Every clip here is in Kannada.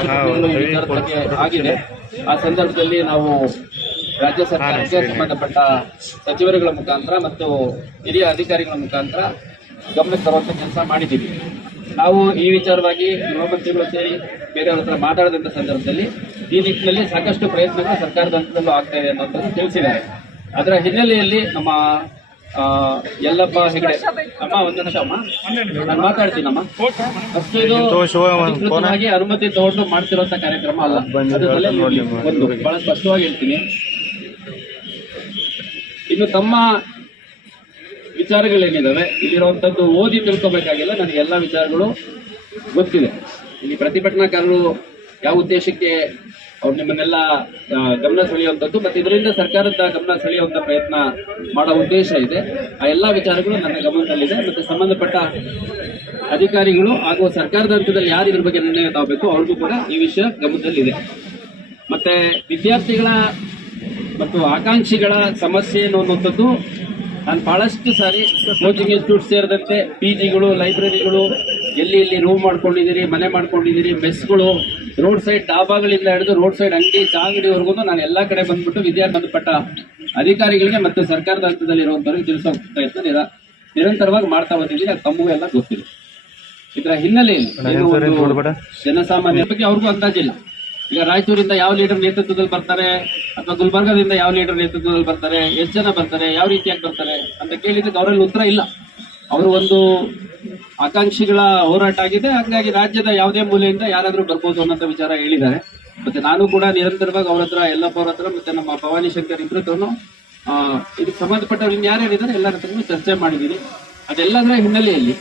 ಪ್ರತಿಭಟನೆಗಳು ಈ ವಿಚಾರದ ಬಗ್ಗೆ ಆಗಿದೆ. ಆ ಸಂದರ್ಭದಲ್ಲಿ ನಾವು ರಾಜ್ಯ ಸರ್ಕಾರಕ್ಕೆ ಸಂಬಂಧಪಟ್ಟ ಸಚಿವರುಗಳ ಮುಖಾಂತರ ಮತ್ತು ಹಿರಿಯ ಅಧಿಕಾರಿಗಳ ಮುಖಾಂತರ ಗಮನಕ್ಕೆ ತರುವಂತ ಕೆಲಸ ಮಾಡಿದ್ದೀವಿ. ನಾವು ಈ ವಿಚಾರವಾಗಿ ಗೃಹ ಮಂತ್ರಿಗಳು ಸೇರಿ ಬೇರೆಯವ್ರ ಹತ್ರ ಮಾತಾಡಿದಂಥ ಸಂದರ್ಭದಲ್ಲಿ ಈ ನಿಟ್ಟಿನಲ್ಲಿ ಸಾಕಷ್ಟು ಪ್ರಯತ್ನಗಳು ಸರ್ಕಾರದ ಹಂತದಲ್ಲೂ ಆಗ್ತಾ ಇದೆ ಅನ್ನೋದನ್ನು ತಿಳಿಸಿದ್ದಾರೆ. ಅದರ ಹಿನ್ನೆಲೆಯಲ್ಲಿ ನಮ್ಮ ಯಲ್ಲಪ್ಪ ಹೆಗಡೆ ಅಮ್ಮ ಒಂದು ನಿಮಿಷ ಅಮ್ಮ ನಾನು ಮಾತಾಡ್ತೀನಮ್ಮ. ಅಷ್ಟು ಇದು ಅಧಿಕೃತವಾಗಿ ಅನುಮತಿ ತಗೊಂಡು ಮಾಡ್ತಿರುವಂತ ಕಾರ್ಯಕ್ರಮ ಅಲ್ಲ. ಒಂದು ಬಹಳ ಸ್ಪಷ್ಟವಾಗಿ ಹೇಳ್ತೀನಿ. ಇನ್ನು ತಮ್ಮ ವಿಚಾರಗಳೇನಿದಾವೆ ಇಲ್ಲಿರುವಂತದ್ದು ಓದಿ ತಿಳ್ಕೊಬೇಕಾಗಿಲ್ಲ. ನನಗೆ ಎಲ್ಲ ವಿಚಾರಗಳು ಗೊತ್ತಿದೆ. ಇಲ್ಲಿ ಪ್ರತಿಭಟನಾಕಾರರು ಯಾವ ಉದ್ದೇಶಕ್ಕೆ ಅವ್ರು ನಿಮ್ಮನ್ನೆಲ್ಲ ಗಮನ ಸೆಳೆಯುವಂಥದ್ದು ಮತ್ತು ಇದರಿಂದ ಸರ್ಕಾರದ ಗಮನ ಸೆಳೆಯುವಂಥ ಪ್ರಯತ್ನ ಮಾಡೋ ಉದ್ದೇಶ ಇದೆ. ಆ ಎಲ್ಲ ವಿಚಾರಗಳು ನನ್ನ ಗಮನದಲ್ಲಿದೆ. ಮತ್ತು ಸಂಬಂಧಪಟ್ಟ ಅಧಿಕಾರಿಗಳು ಹಾಗೂ ಸರ್ಕಾರದ ಹಂತದಲ್ಲಿ ಯಾರು ಇದ್ರ ಬಗ್ಗೆ ನಿರ್ಣಯ ತಗೋಬೇಕು ಅವ್ರಿಗೂ ಕೂಡ ಈ ವಿಷಯ ಗಮನದಲ್ಲಿದೆ. ಮತ್ತೆ ವಿದ್ಯಾರ್ಥಿಗಳ ಮತ್ತು ಆಕಾಂಕ್ಷಿಗಳ ಸಮಸ್ಯೆ ಅನ್ನುವಂಥದ್ದು ನಾನು ಬಹಳಷ್ಟು ಸಾರಿ ಕೋಚಿಂಗ್ ಇನ್ಸ್ಟಿಟ್ಯೂಟ್ ಸೇರಿದಂತೆ PGಗಳು, ಲೈಬ್ರರಿಗಳು, ಎಲ್ಲಿ ರೂಮ್ ಮಾಡ್ಕೊಂಡಿದ್ದೀರಿ, ಮನೆ ಮಾಡ್ಕೊಂಡಿದ್ದೀರಿ, ಮೆಸ್ಗಳು, ರೋಡ್ ಸೈಡ್ ಡಾಬಾಗಳಿಂದ ಹಿಡಿದು ರೋಡ್ ಸೈಡ್ ಅಂಗಡಿ, ಚಾ ಅಂಗಡಿವರೆಗೂ ನಾನು ಎಲ್ಲ ಕಡೆ ಬಂದ್ಬಿಟ್ಟು ವಿದ್ಯಾರ್ಥಿ ಸಂಬಂಧಪಟ್ಟ ಅಧಿಕಾರಿಗಳಿಗೆ ಮತ್ತು ಸರ್ಕಾರದ ಹಂತದಲ್ಲಿ ಇರುವಂತವ್ರಿಗೆ ತಿಳಿಸೋ ಪ್ರಯತ್ನ ನಿರಂತರವಾಗಿ ಮಾಡ್ತಾ ಬಂದಿದ್ದೀನಿ. ಅದು ತಮಗೂ ಎಲ್ಲ ಗೊತ್ತಿದೆ. ಇದರ ಹಿನ್ನೆಲೆಯಲ್ಲಿ ಜನಸಾಮಾನ್ಯರ ಬಗ್ಗೆ ಅವ್ರಿಗೂ ಅಂದಾಜಿಲ್ಲ. ಈಗ ರಾಯಚೂರಿಂದ ಯಾವ ಲೀಡರ್ ನೇತೃತ್ವದಲ್ಲಿ ಬರ್ತಾರೆ ಅಥವಾ ಗುಲ್ಬರ್ಗದಿಂದ ಯಾವ ಲೀಡರ್ ನೇತೃತ್ವದಲ್ಲಿ ಬರ್ತಾರೆ, ಎಷ್ಟು ಜನ ಬರ್ತಾರೆ, ಯಾವ ರೀತಿಯಾಗಿ ಬರ್ತಾರೆ ಅಂತ ಕೇಳಿದ್ದಕ್ಕೆ ಅವರಲ್ಲಿ ಉತ್ತರ ಇಲ್ಲ. ಅವರು ಒಂದು ಆಕಾಂಕ್ಷಿಗಳ ಹೋರಾಟ ಆಗಿದೆ. ಹಾಗಾಗಿ ರಾಜ್ಯದ ಯಾವುದೇ ಮೂಲೆಯಿಂದ ಯಾರಾದ್ರೂ ಬರ್ಬೋದು ಅನ್ನೋ ವಿಚಾರ ಹೇಳಿದ್ದಾರೆ. ಮತ್ತೆ ನಾನು ಕೂಡ ನಿರಂತರವಾಗಿ ಅವ್ರ ಹತ್ರ, ಯಲ್ಲಪ್ಪ ಅವ್ರ ಹತ್ರ ಮತ್ತೆ ನಮ್ಮ ಭವಾನಿ ಶಂಕರ್ ಇಬ್ಬರು ಇದಕ್ಕೆ ಸಂಬಂಧಪಟ್ಟವ್ರು ಇನ್ನು ಯಾರ್ಯಾರಿದ್ದಾರೆ ಎಲ್ಲರ ಹತ್ರನೂ ಚರ್ಚೆ ಮಾಡಿದ್ದೀನಿ. ಅದೆಲ್ಲದರ ಹಿನ್ನೆಲೆಯಲ್ಲಿ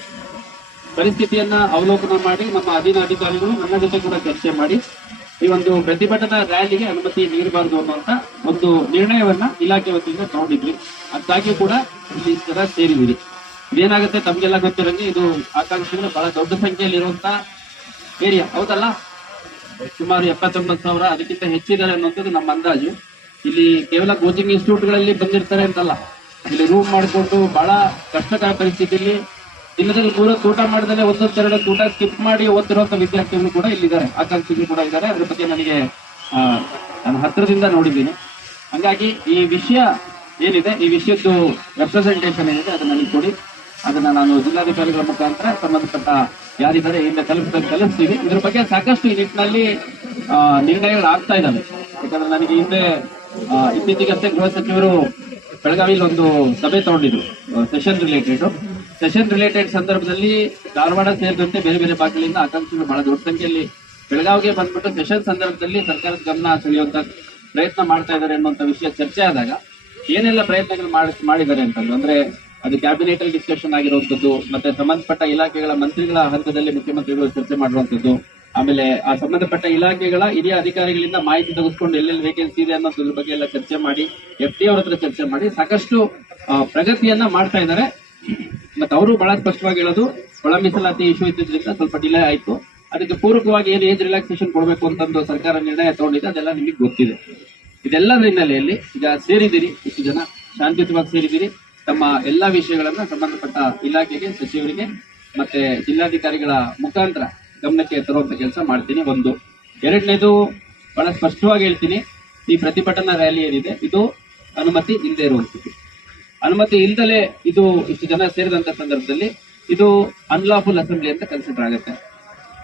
ಪರಿಸ್ಥಿತಿಯನ್ನ ಅವಲೋಕನ ಮಾಡಿ ನಮ್ಮ ಅಧೀನ ಅಧಿಕಾರಿಗಳು ನನ್ನ ಜೊತೆ ಕೂಡ ಚರ್ಚೆ ಮಾಡಿ ಈ ಒಂದು ಪ್ರತಿಭಟನಾ ರ್ಯಾಲಿಗೆ ಅನುಮತಿ ನೀಡಬಾರದು ಅನ್ನುವಂತ ಒಂದು ನಿರ್ಣಯವನ್ನ ಇಲಾಖೆ ವತಿಯಿಂದ ತಗೊಂಡಿದ್ವಿ. ಅದಕ್ಕಾಗಿ ಕೂಡ ಇಲ್ಲಿ ಸೇರಿದಿರಿ. ಇದೇನಾಗುತ್ತೆ ತಮ್ಗೆಲ್ಲ ಗೊತ್ತಿರಂಗೆ ಇದು ಆಕಾಂಕ್ಷಿಗಳು ಬಹಳ ದೊಡ್ಡ ಸಂಖ್ಯೆಯಲ್ಲಿ ಇರುವಂತ ಏರಿಯಾ, ಹೌದಲ್ಲ? ಸುಮಾರು 79,000 ಅದಕ್ಕಿಂತ ಹೆಚ್ಚಿದ್ದಾರೆ ಅನ್ನುವಂಥದ್ದು ನಮ್ಮ ಅಂದಾಜು. ಇಲ್ಲಿ ಕೇವಲ ಕೋಚಿಂಗ್ ಇನ್ಸ್ಟಿಟ್ಯೂಟ್ಗಳಲ್ಲಿ ಬಂದಿರ್ತಾರೆ ಅಂತಲ್ಲ, ಇಲ್ಲಿ ರೂಮ್ ಮಾಡಿಕೊಂಡು ಬಹಳ ಕಷ್ಟಕರ ಪರಿಸ್ಥಿತಿಯಲ್ಲಿ ದಿನದಲ್ಲಿ 3 ಊಟ ಮಾಡಿದ್ರೆ 1-2 ಊಟ ಸ್ಕಿಪ್ ಮಾಡಿ ಓದ್ತಿರುವಂತ ವಿದ್ಯಾರ್ಥಿಗಳು ಕೂಡ ಇಲ್ಲಿದ್ದಾರೆ, ಆಕಾಂಕ್ಷಿಗಳು ಕೂಡ ಇದ್ದಾರೆ. ಅದ್ರ ಬಗ್ಗೆ ನನಗೆ ನಾನು ಹತ್ತಿರದಿಂದ ನೋಡಿದ್ದೀನಿ. ಹಂಗಾಗಿ ಈ ವಿಷಯ ಏನಿದೆ, ಈ ವಿಷಯದ್ದು ರೆಪ್ರೆಸೆಂಟೇಷನ್ ಏನಿದೆ ಅದನ್ನ ನನಗೆ ಕೊಡಿ. ಅದನ್ನ ನಾನು ಜಿಲ್ಲಾಧಿಕಾರಿಗಳ ಮುಖಾಂತರ ಸಂಬಂಧಪಟ್ಟ ಯಾರಿದ್ದಾರೆ ಹಿಂದೆ ಕಲಿಸ್ತೀವಿ. ಇದ್ರ ಬಗ್ಗೆ ಸಾಕಷ್ಟು ಈ ನಿಟ್ಟಿನಲ್ಲಿ ನಿರ್ಣಯಗಳು ಆಗ್ತಾ ಇದ್ದಾವೆ. ಯಾಕಂದ್ರೆ ನನಗೆ ಹಿಂದೆ ಇತ್ತೀಚೆಗಷ್ಟೇ ಗೃಹ ಸಚಿವರು ಬೆಳಗಾವಿಯಲ್ಲಿ ಒಂದು ಸಭೆ ತಗೊಂಡಿದ್ರು ಸೆಷನ್ ರಿಲೇಟೆಡ್ ಸಂದರ್ಭದಲ್ಲಿ ಧಾರವಾಡ ಸೇರಿದಂತೆ ಬೇರೆ ಬೇರೆ ಭಾಗಗಳಿಂದ ಆಕಾಂಕ್ಷಿಗಳು ಬಹಳ ದೊಡ್ಡ ಸಂಖ್ಯೆಯಲ್ಲಿ ಬೆಳಗಾವಿಗೆ ಬಂದ್ಬಿಟ್ಟು ಸೆಷನ್ ಸಂದರ್ಭದಲ್ಲಿ ಸರ್ಕಾರದ ಗಮನ ಸೆಳೆಯುವಂತ ಪ್ರಯತ್ನ ಮಾಡ್ತಾ ಇದ್ದಾರೆ ಅನ್ನುವಂಥ ವಿಷಯ ಚರ್ಚೆ ಆದಾಗ ಏನೆಲ್ಲ ಪ್ರಯತ್ನಗಳು ಮಾಡಿದ್ದಾರೆ ಅಂತಂದು ಅಂದ್ರೆ ಅದು ಕ್ಯಾಬಿನೆಟ್ ಅಲ್ಲಿ ಡಿಸ್ಕಷನ್ ಆಗಿರುವಂತದ್ದು, ಮತ್ತೆ ಸಂಬಂಧಪಟ್ಟ ಇಲಾಖೆಗಳ ಮಂತ್ರಿಗಳ ಹಂತದಲ್ಲಿ ಮುಖ್ಯಮಂತ್ರಿಗಳು ಚರ್ಚೆ ಮಾಡಿರುವಂತದ್ದು, ಆಮೇಲೆ ಆ ಸಂಬಂಧಪಟ್ಟ ಇಲಾಖೆಗಳ ಹಿರಿಯ ಅಧಿಕಾರಿಗಳಿಂದ ಮಾಹಿತಿ ತೆಗೆದುಕೊಂಡು ಎಲ್ಲೆಲ್ಲಿ ವೇಕೆನ್ಸಿ ಇದೆ ಅನ್ನೋದ್ರ ಬಗ್ಗೆ ಎಲ್ಲ ಚರ್ಚೆ ಮಾಡಿ FD ಅವ್ರ ಹತ್ರ ಚರ್ಚೆ ಮಾಡಿ ಸಾಕಷ್ಟು ಪ್ರಗತಿಯನ್ನ ಮಾಡ್ತಾ ಇದ್ದಾರೆ. ಮತ್ತೆ ಅವರು ಬಹಳ ಸ್ಪಷ್ಟವಾಗಿ ಹೇಳೋದು ಒಳ ಮೀಸಲಾತಿ ಇಶ್ಯೂ ಇದ್ದಿದ್ರಿಂದ ಸ್ವಲ್ಪ ಡಿಲೇ ಆಯ್ತು, ಅದಕ್ಕೆ ಪೂರಕವಾಗಿ ಏನು ಏಜ್ ರಿಲ್ಯಾಕ್ಸೇಷನ್ ಕೊಡಬೇಕು ಅಂತಂದು ಸರ್ಕಾರ ನಿರ್ಣಯ ತಗೊಂಡಿದೆ, ಅದೆಲ್ಲ ನಿಮಗೆ ಗೊತ್ತಿದೆ. ಇದೆಲ್ಲದರ ಹಿನ್ನೆಲೆಯಲ್ಲಿ ಈಗ ಸೇರಿದಿರಿ, ಇಷ್ಟು ಜನ ಶಾಂತಿಯುತವಾಗಿ ಸೇರಿದಿರಿ. ತಮ್ಮ ಎಲ್ಲಾ ವಿಷಯಗಳನ್ನ ಸಂಬಂಧಪಟ್ಟ ಇಲಾಖೆಗೆ, ಸಚಿವರಿಗೆ ಮತ್ತೆ ಜಿಲ್ಲಾಧಿಕಾರಿಗಳ ಮುಖಾಂತರ ಗಮನಕ್ಕೆ ತರುವಂತ ಕೆಲಸ ಮಾಡ್ತೀನಿ. ಒಂದು ಎರಡನೇದು ಬಹಳ ಸ್ಪಷ್ಟವಾಗಿ ಹೇಳ್ತೀನಿ, ಈ ಪ್ರತಿಭಟನಾ ರ್ಯಾಲಿ ಏನಿದೆ ಇದು ಅನುಮತಿ ಇಲ್ಲದೆ ಇರುವಂತದ್ದು. ಅನುಮತಿ ಇಲ್ದಲೇ ಇದು ಇಷ್ಟು ಜನ ಸೇರಿದಂತ ಸಂದರ್ಭದಲ್ಲಿ ಇದು ಅನ್ಲಾಫುಲ್ ಅಸೆಂಬ್ಲಿ ಅಂತ ಕನ್ಸಿಡರ್ ಆಗುತ್ತೆ.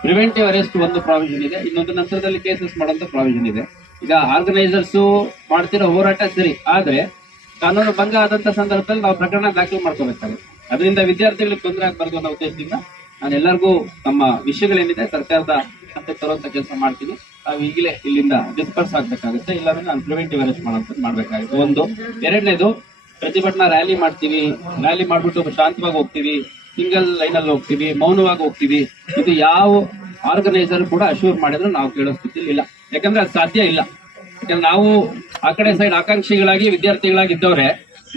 ಪ್ರಿವೆಂಟಿವ್ ಅರೆಸ್ಟ್ ಒಂದು ಪ್ರಾವಿಷನ್ ಇದೆ, ಇನ್ನೊಂದು ನಂತರದಲ್ಲಿ ಕೇಸಸ್ ಮಾಡುವಂತ ಪ್ರಾವಿಷನ್ ಇದೆ. ಈಗ ಆರ್ಗನೈಸರ್ಸ್ ಮಾಡ್ತಿರೋ ಹೋರಾಟ ಸರಿ, ಆದ್ರೆ ಕಾನೂನು ಭಂಗ ಆದಂತ ಸಂದರ್ಭದಲ್ಲಿ ನಾವು ಪ್ರಕರಣ ದಾಖಲು ಮಾಡ್ಕೋಬೇಕಾಗುತ್ತೆ. ಅದರಿಂದ ವಿದ್ಯಾರ್ಥಿಗಳಿಗೆ ತೊಂದರೆ ಆಗಬಾರ್ದು ಅನ್ನೋ ಉದ್ದೇಶದಿಂದ ನಾನು ಎಲ್ಲರಿಗೂ ತಮ್ಮ ವಿಷಯಗಳೇನಿದೆ ಸರ್ಕಾರದ ಹಂತಕ್ಕೆ ತರುವಂತ ಕೆಲಸ ಮಾಡ್ತೀನಿ. ನಾವು ಈಗಲೇ ಇಲ್ಲಿಂದ ಡಿಸ್ಪರ್ಸ್ ಆಗ್ಬೇಕಾಗುತ್ತೆ, ಇಲ್ಲಾಂದ್ರೆ ನಾನು ಪ್ರಿವೆಂಟಿವ್ ಅರೆಸ್ಟ್ ಮಾಡ್ಬೇಕಾಗುತ್ತೆ. ಒಂದು ಎರಡನೇದು ಪ್ರತಿಭಟನಾ ರ್ಯಾಲಿ ಮಾಡ್ತೀವಿ, ರ್ಯಾಲಿ ಮಾಡ್ಬಿಟ್ಟು ಶಾಂತವಾಗಿ ಹೋಗ್ತೀವಿ, ಸಿಂಗಲ್ ಲೈನ್ ಅಲ್ಲಿ ಹೋಗ್ತೀವಿ, ಮೌನವಾಗಿ ಹೋಗ್ತೀವಿ. ಇದು ಯಾವ ಆರ್ಗನೈಸರ್ ಕೂಡ ಅಶ್ಯೂರ್ ಮಾಡಿದ್ರು ನಾವು ಕೇಳೋ ಸ್ಥಿತಿಯಲ್ಲಿ ಇಲ್ಲ, ಯಾಕಂದ್ರೆ ಅದು ಸಾಧ್ಯ ಇಲ್ಲ. ಯಾಕಂದ್ರೆ ನಾವು ಆ ಕಡೆ ಸೈಡ್ ಆಕಾಂಕ್ಷಿಗಳಾಗಿ ವಿದ್ಯಾರ್ಥಿಗಳಾಗಿದ್ದವ್ರೆ,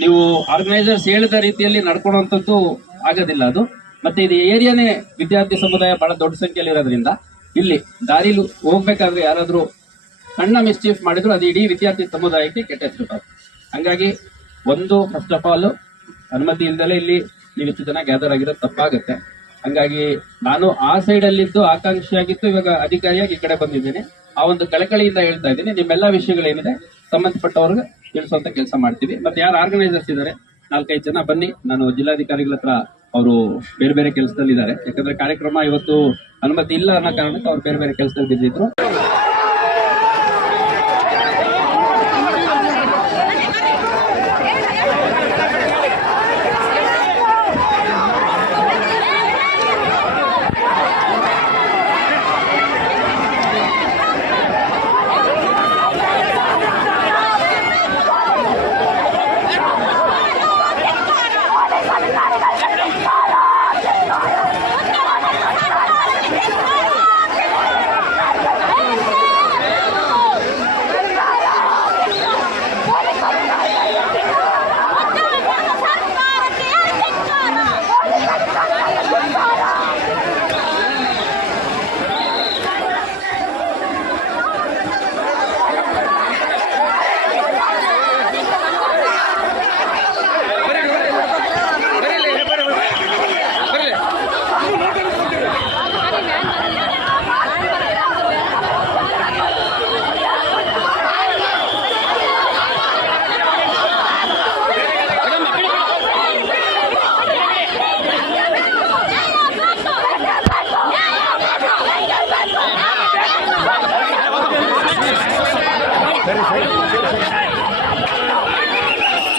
ನೀವು ಆರ್ಗನೈಸರ್ಸ್ ಹೇಳಿದ ರೀತಿಯಲ್ಲಿ ನಡ್ಕೊಳ್ಳುವಂಥದ್ದು ಆಗೋದಿಲ್ಲ ಅದು. ಮತ್ತೆ ಇದು ಏರಿಯಾನೇ ವಿದ್ಯಾರ್ಥಿ ಸಮುದಾಯ ಬಹಳ ದೊಡ್ಡ ಸಂಖ್ಯೆಯಲ್ಲಿ ಇರೋದ್ರಿಂದ ಇಲ್ಲಿ ದಾರಿಲಿ ಹೋಗ್ಬೇಕಾದ್ರೆ ಯಾರಾದ್ರೂ ಸಣ್ಣ ಮಿಸ್ಚೀಫ್ ಮಾಡಿದ್ರು ಅದು ಇಡೀ ವಿದ್ಯಾರ್ಥಿ ಸಮುದಾಯಕ್ಕೆ ಕೆಟ್ಟ ಹೆಸರು. ಹಂಗಾಗಿ ಒಂದು ಫಸ್ಟ್ ಆಫ್ ಆಲ್ ಅನುಮತಿ ಇಲ್ದಲೇ ಇಲ್ಲಿ ನೀವು ಇಷ್ಟು ಜನ ಗ್ಯಾದರ್ ಆಗಿರೋದು ತಪ್ಪಾಗುತ್ತೆ. ಹಂಗಾಗಿ ನಾನು ಆ ಸೈಡ್ ಅಲ್ಲಿದ್ದು ಆಕಾಂಕ್ಷಿಯಾಗಿದ್ದು ಇವಾಗ ಅಧಿಕಾರಿಯಾಗಿ ಈ ಕಡೆ ಬಂದಿದ್ದೀನಿ. ಆ ಒಂದು ಕಳಕಳಿಯಿಂದ ಹೇಳ್ತಾ ಇದ್ದೀನಿ, ನಿಮ್ಮೆಲ್ಲಾ ವಿಷಯಗಳೇನಿದೆ ಸಂಬಂಧಪಟ್ಟವ್ರಿಗೆ ತಿಳಿಸುವಂತ ಕೆಲಸ ಮಾಡ್ತೀವಿ. ಮತ್ತೆ ಯಾರು ಆರ್ಗನೈಸರ್ಸ್ ಇದ್ದಾರೆ 4-5 ಜನ ಬನ್ನಿ, ನಾನು ಜಿಲ್ಲಾಧಿಕಾರಿಗಳ ಹತ್ರ ಅವರು ಬೇರೆ ಬೇರೆ ಕೆಲಸದಲ್ಲಿ ಇದ್ದಾರೆ. ಯಾಕಂದ್ರೆ ಕಾರ್ಯಕ್ರಮ ಇವತ್ತು ಅನುಮತಿ ಇಲ್ಲ ಅನ್ನೋ ಕಾರಣಕ್ಕೆ ಅವ್ರು ಬೇರೆ ಬೇರೆ ಕೆಲಸದಲ್ಲಿ ಬಿದ್ದಿದ್ರು.